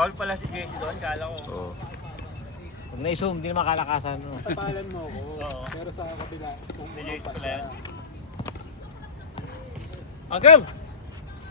Foul pala si JC doon, kala ko. Oo. Pag na-zoom, hindi na makalakasan. No? Sa palan mo ako. Oo. Pero sa kabila, kung Si ano Jace pa pala siya. yan. Uncle!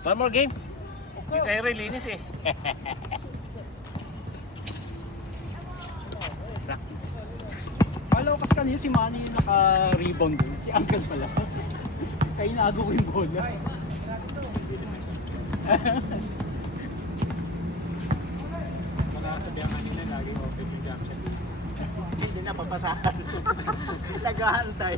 One more game? Yung Kyrie, linis eh. Kala ko kasi kanina si Manny yung naka-rebound dun. Si Uncle pala. Kaya inago ko yung bola. Makasabihan kanina, lagi open yung jump shot. Hindi na papasahan. Nag-aantay.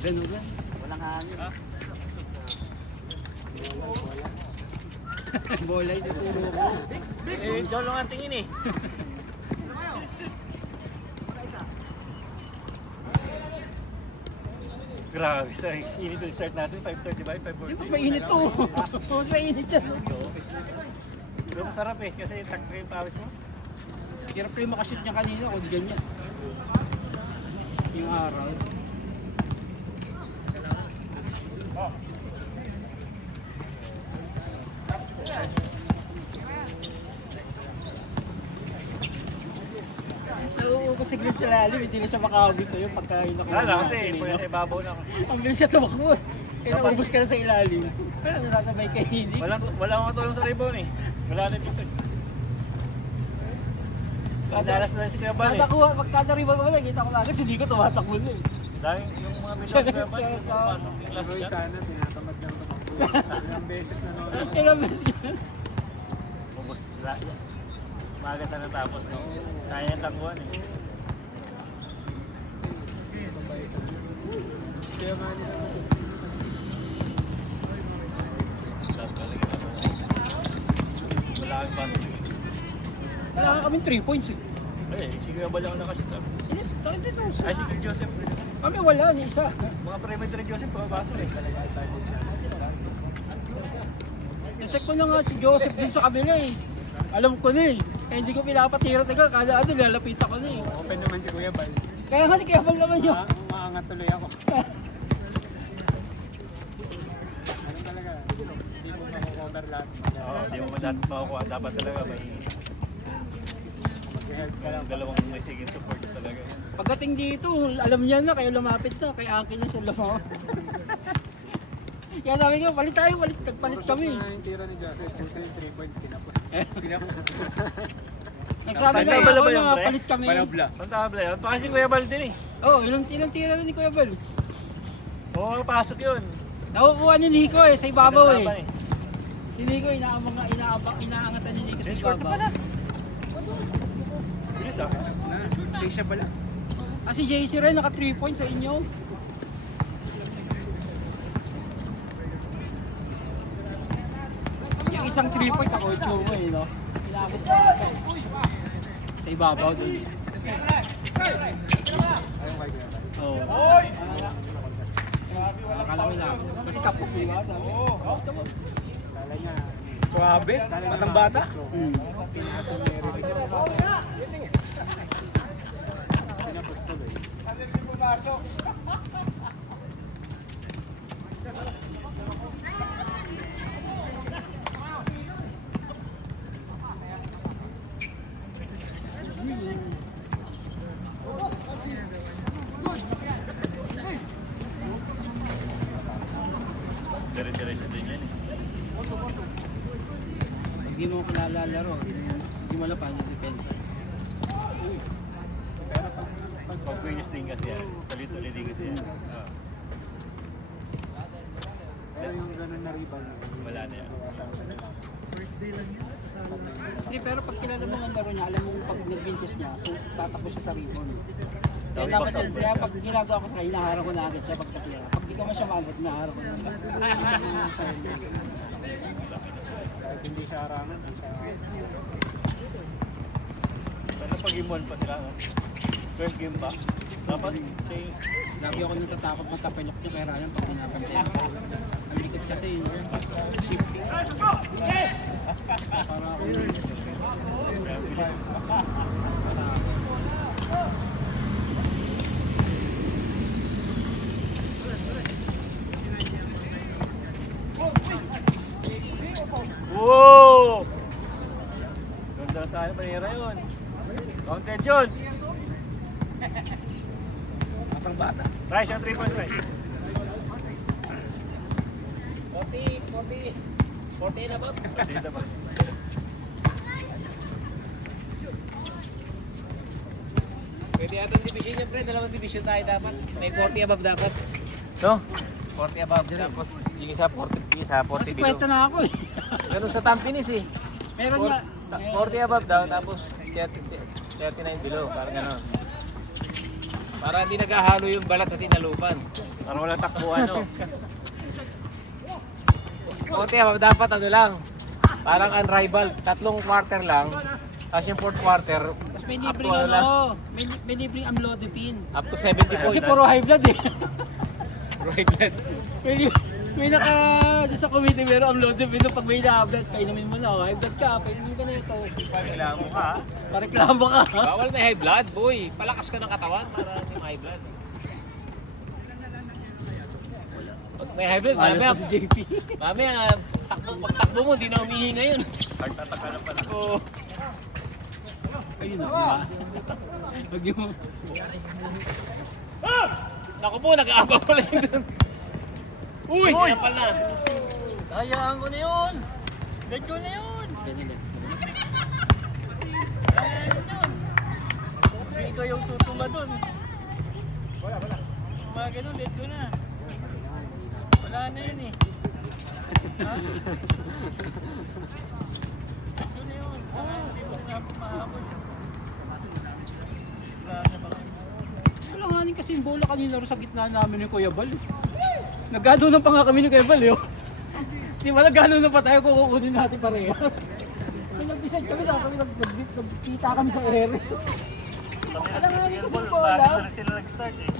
Ganun lang. Walang hangin. Bola yung turo ko. Eh, Jolo nga tingin eh. Grabe, sa init yung start natin, 5:35, 5:40. Mas mainit to. Mas mainit siya. Pero masarap eh, kasi takto yung pawis mo. Hirap kayo makashoot niya kanina kung ganyan. Yung araw. Nauubos siglit sa lalim, hindi na siya makahabol sa'yo pagka inakuha. Wala kasi, sa ibabaw na ako. Ang bilis siya tumakbo. Kaya naubos ka na sa ilalim. Pero nasasabay kay hindi. Walang matulong sa rebound eh. Wala na dito. Madalas na si Kuya Bal eh. Pagkada rebound ko lang, kita ko lang kasi hindi ko tumatakbo na eh. Dahil yung mga pinag Kuya Bal, pasok yung class Roy niya. sana, tinatamad lang tumakbo. Ilang beses na noon. Ilang beses yan. Ubus, maaga na natapos no. Kaya yung takbuhan eh. Kaya nga nila. Wala kang pan. Wala ka kaming 3 points eh. Eh, si Kuya Bal lang nakashoot sa. Hindi, takit din sa Ay, si Kuya Joseph. Kami wala, ni isa. Mga perimeter Joseph, pumapasok eh. Na-check ko na nga si Joseph din sa kabila eh. Alam ko na eh. Kaya hindi ko pinapatira taga, kada ano, lalapitan ko na eh. Open naman si Kuya Bal. Kaya nga si Kevin naman yun. Maangat tuloy ako. Ano talaga? Hindi mo mako-cover lahat. Oo, di mo makukuha. Dapat talaga may Mag-help ka lang. dalawang may siging support talaga. Pagdating dito, alam niya na, kaya lumapit na. Kaya akin na siya lumapit. Kaya sabi ko, palit tayo, nagpalit kami. Puro yung tira ni Joseph. Punta yung 3 points, kinapos. Nagsabi na Pantabla ako ba yun, na pre? palit kami. Pantabla yun. Baka si Kuya Bal din eh. Oo, ilang tira rin ni Kuya Bal. Oo, pasok yun. Nakukuha ni Nico eh, sa ibabaw eh. Laban Si Nico, inaangatan ni Nico sa Score na ibabaw. pala. Bilis ah. Siya pala. Ah, si JC rin, naka 3 points sa inyo. Yung isang 3 point ako, itsura eh, no? Inabot ko sa ibabaw din. Ayun kay Kuya Bal. Oo. Akala ko lang. Kasi kapos, di ba? Kala niya. Grabe, batang bata. Pinasa niya yung release. Pinapos tuloy. Dire-diretso din yan eh. Hindi mo ko nalalaro. Hindi mo lapan yung depensa. Pag-finish din kasi yan. Tulit-tulit din kasi yan. Oo. Pero yung ganun na rebound. Wala na yan. Hindi, pero pag kilala mo ang laro niya, alam mo kung pag nag-vintage niya, so tatakbo siya sa rebound. Kaya Dami dapat baksak. yan, kaya pag ginagawa ko sa kanya, hinaharap ko na agad siya pagkatira. Pag di ka mo siya magot, hinaharap ko na agad. Kahit hindi siya harangan, hindi siya. Pero pag-imuan pa sila, no? First game pa. Dapat say, Lagi ako natatakot matapilok niya kaya Ryan pag pinapantay ako. Ang likod kasi yun. Shifting. Para ako yun. Sana panira yun. Counted yun. Batang bata. Try siya 3 point try. 40 na ba? Dito ba? Pwede atang division niya, pre. Dalawang division tayo dapat. May 40 above dapat. No? 40 above. Tapos yung isa 40, isa 40 Kasi below. kwento na ako eh. Ganun sa Tampines eh. Meron nga. 40 above daw, tapos 39 below. Parang gano'n. Para hindi naghahalo yung balat sa tinalupan. Parang walang takbuhan, no? 40 above dapat ano lang. Parang unrivaled. 3 quarter lang. Tapos yung 4th quarter, Tapos may up to, libreng ano lang, may libreng amlodipine. up to 70 points. Kasi puro high blood eh. Right blood. may naka doon sa committee meron amlodipine pag may na-blood, painumin mo na. High blood ka, painumin ka na ito. Kailangan mo ka, ha? Pareklamo ka. Bawal may high blood, boy. Palakas ka ng katawan para hindi high blood. Pag may high blood, Malas mamaya, pa si JP. mamaya, pagtakbo mo, di na umihi ngayon. Nagtataka lang pala. Oo. Ayun na, di ba? Pag yung... Naku po, nag-aabaw ko lang doon. Uy! Sinapal na. Hayaan ko na yun. Let go na yun. Hayaan yun. Hindi ko yung tutuma dun. Wala. Mga ganun, let go na. Wala na yun eh. Ha? Let go na yun. Hindi mo na mahabol. Wala nga rin kasi yung bola kanina rin sa gitna namin ni Kuya Bal. Nagano na pa nga kami ni Kuya Bal, yun. Di ba nagano na pa tayo kung kukunin natin parehas. So nag-decide kami na kami nagkita kami sa ere. Alam nga rin kasi yung bola. Bago na rin sila nag-start, eh.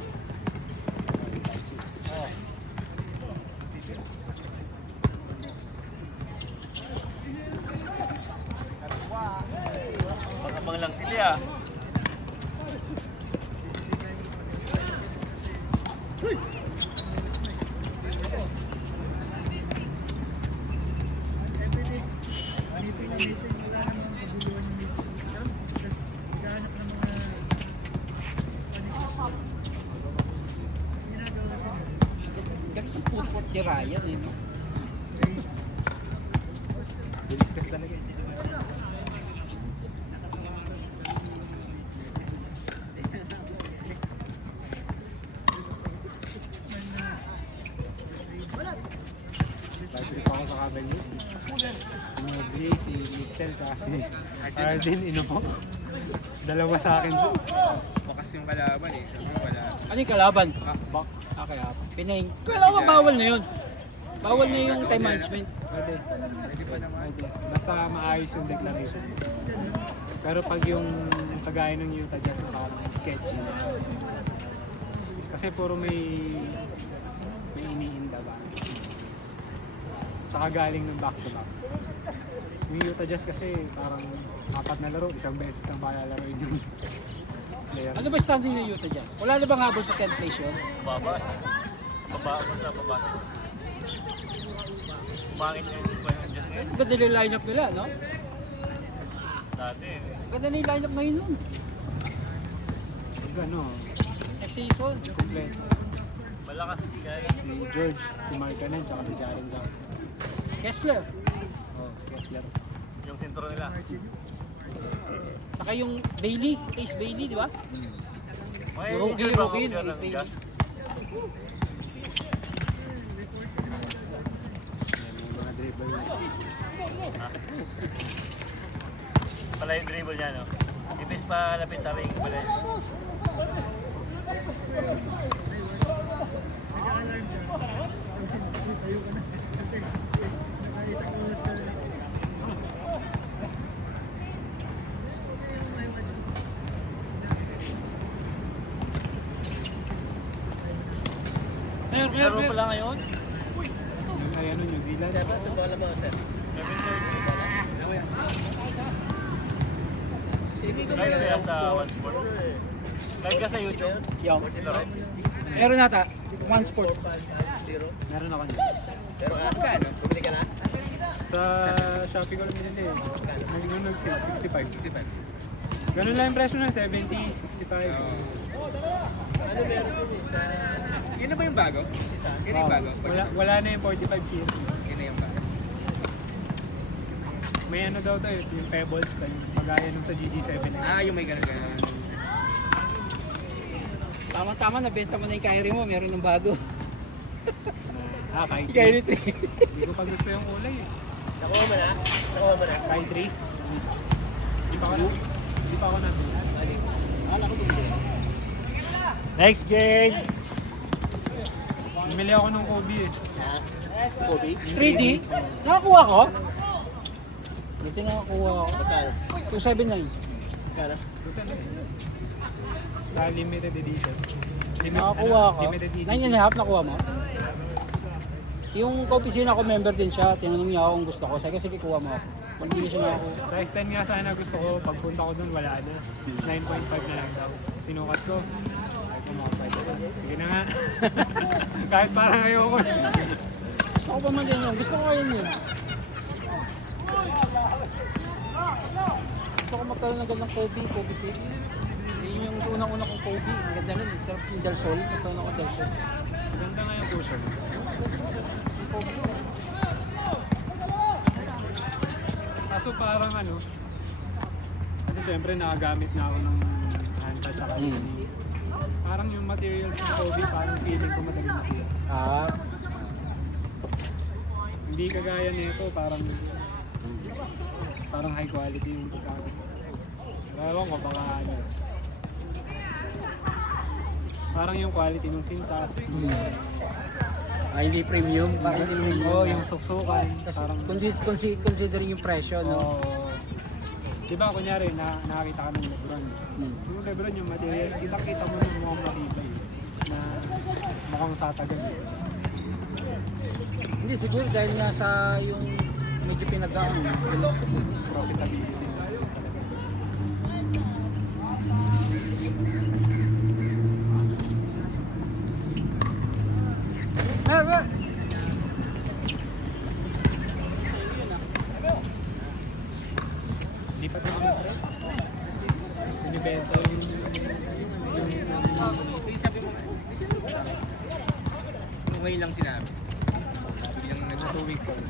Pag-abang lang sila, ah. Ganito put-put ni Ryan eh, no? Discuss talaga eh. Bakit pa ako sa Cabal News? Si Nobri, si Mitchell, saka si Arvin, mo. Dalawa sa akin doon. Bakas yung kalaban eh. Wala. Ano yung kalaban? Box. Okay, Pinay. Kailangan bawal na yun. Bawal na yung time management. Pwede. Pwede pa naman. Pwede. Basta maayos yung declaration. Pero pag yung kagaya ng Utah Jazz parang sketchy. Kasi puro may iniinda ba. Tsaka galing ng back to back. Yung Utah Jazz kasi parang 4 na laro, isang beses lang palalaroin yung player. Ano ba standing ng Utah Jazz? Wala na bang habol sa 10th place yun? Baba. Sa baba ako sa baba. Umangit na yung Diyos ngayon. Ang ganda yung lineup nila, no? Dati. Ang ganda na yung lineup ngayon nun. Pag ano, Next season. kompleto. Malakas kaya. Si George, si Markkanen, tsaka si Jaren Jackson. Kessler. Oh, si Kessler. Yung sentro nila. Saka yung Bailey, Ace Bailey, di ba? May Rookie, injured ba rookie, ako Ace ng Bailey. Jazz? Yan yung mga dribble. Pala yung dribble niya, no? Ibis pa lapit sa amin pala. Laro pala ngayon? Yung ano, New Zealand. Sa bola mo, sir. 7:30. Live kaya sa One Sport? Live ka sa YouTube? Yo. Laro? Meron nata. One sport. Meron ako niya. Pero ka, no? Bumili ka na? Sa Shopee ko lang binili eh. Nung nag-sale, 65. Ganun lang yung presyo ng 70, 65. Ano meron yun eh, sa... Yun na ba yung bago? Yun na yung bago? Wala na yung 45 series. Yun na yung bago. May ano daw to eh, yung Pebbles style. Pagaya nung sa GG7. Ah, yung may ganun-ganun. Tama-tama, nabenta mo na yung Kyrie mo, meron ng bago. Kai 3. Kyrie 3. Hindi ko pa gusto yung kulay eh. Nakuha mo na? Kai 3. Hindi pa ako natuloy. Akala ko bumili. Next game! Bumili ako ng Kobe eh. Ha? Kobe? 3D? Nakakuha ko? Dito nakakuha ko. Magkano? 279. Magkano? Sa limited edition. Nakakuha ko. Limited edition. 9.5 nakuha mo? Yung ka-opisina ko, member din siya. Tinanong niya ako kung gusto ko. Sabi, sige, kuha mo ako. Pag hindi siya nakakuha. Size 10 nga sana gusto ko. Pagpunta ko dun, wala na. 9.5 na lang daw. Sinukat ko. Ay, kumapay. Sige na nga. Kahit parang ayoko. Gusto ko pa man din yun. Gusto ko kayo yun. Gusto ko magkaroon ng gandang Kobe 6. Yun yung unang-una kong Kobe. Ang ganda nun. Sarap yung Del Sol. Magkaroon ako Del Sol. Ganda nga yung cushion. Yung Kobe. Kaso parang ano. Kasi syempre nakagamit na ako ng hand-touch tsaka parang yung materials ng Kobe, parang feeling ko madali masira. Ah, Hindi kagaya nito, parang high quality yung pagkakas. Ewan ko, baka ano. Parang yung quality ng sintas. hindi premium. Parang hindi premium. Oo, yung suksukan. Kasi Parang, considering yung presyo, no? di ba, kunyari, nakakita ka ng Lebron. Yung Lebron, yung materials, kita mo ng mukhang matibay. Na mukhang tatagal. Hindi, siguro dahil nga sa yung medyo pinag-aan. Profitability. Hindi pa ito kami pre. Binibenta yung Sabi mo nga. Ngayon lang sinabi. Bilang nasa 2 weeks old.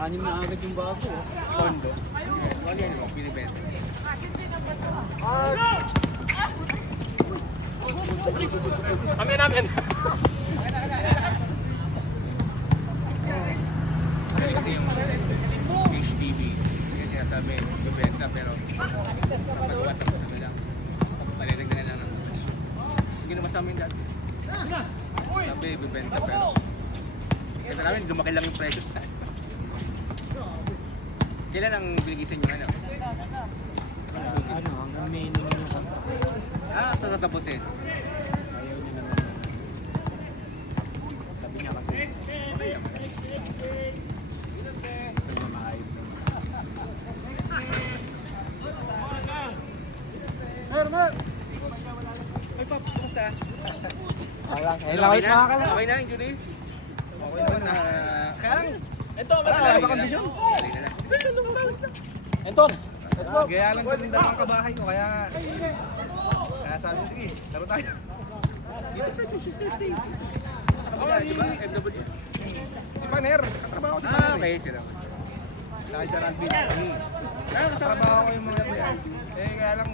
Anim na agad yung bago. Kondo. Ano yan mo? Binibenta. Kami namin! Kasi yung HDB, yung sinasabi, bibenta pero pagawa sa na lang. Palirignan na lang ng presyo. Hindi naman sa amin dati. Sabi, bibenta pero kita namin, lumaki lang yung presyo sa atin. Kailan ang binigay sa inyo ano? Ano, hanggang May na yung contract. Ah, sa tapusin. Ayaw niya naman. Sabi niya kasi, gusto niya maayos naman. Ay, Pop, kumusta? Okay Okay na, Julie? Okay naman na. Ito, Sa kondisyon? Dali na lang. Anton, let's go. Gaya lang kami dalawang kabahay ko, kaya sabi ko, sige, laro tayo. Dito pa ito, Thursday. Sa kabila, di ba? FW. Si Paner, katrabaho ko si Ah, Paner. okay, sila. Sa isa rugby. Ah, kasama. Katrabaho ko yung mga yan. Kaya lang,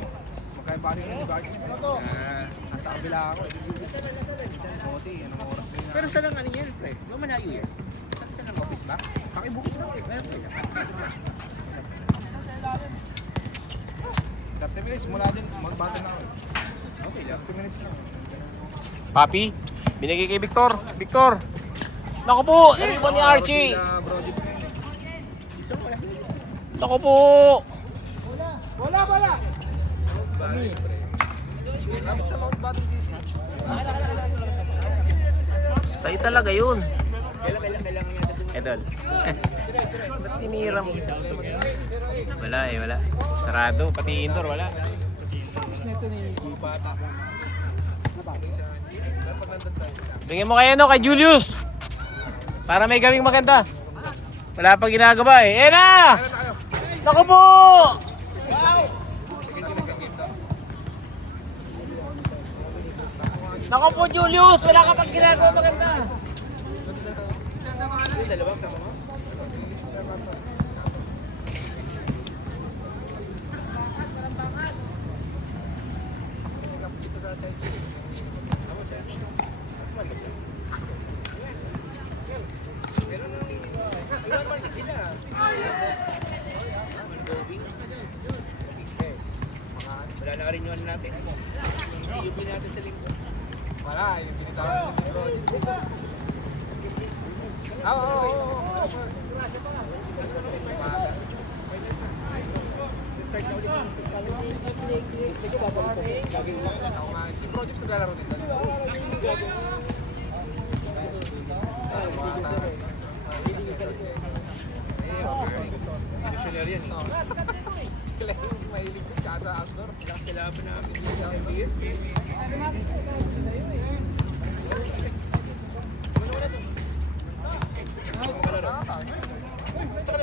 magkaiba din yung budget. Ah, Nasa kabila ako. Buti, anong oras din na. pero saan ang ano yan, pre? Di ba malayo yan? Saan ang office ba? Pakibukit lang. Okay lang. 30 minutes, mula din, magbata na ako. Okay lang. 30 minutes lang. Papi, binigay kay Victor. Victor! Naku po, nariban ni Archie. Sila projects ngayon. Naku po! Dapat sa Mount Batten CC. Sa'yo talaga yun. Kailangan niya ito. Edol. Ba't tinira mo? Wala eh, wala. Sarado, pati indoor, wala. Bigyan mo kay ano, kay Julius. Para may gawing maganda. Wala pang ginagawa eh. Eh na! Naku po! Naku po Julius! Wala ka pang ginagawa maganda. Wala na rin yun natin. CUP natin sa linggo. Wala, yung pinitawan ng project. Oo. Si project naglalaro din doon. Missionary yan eh. Kailan yung mahilig din siya sa outdoor. Kailangan namin sa MBS.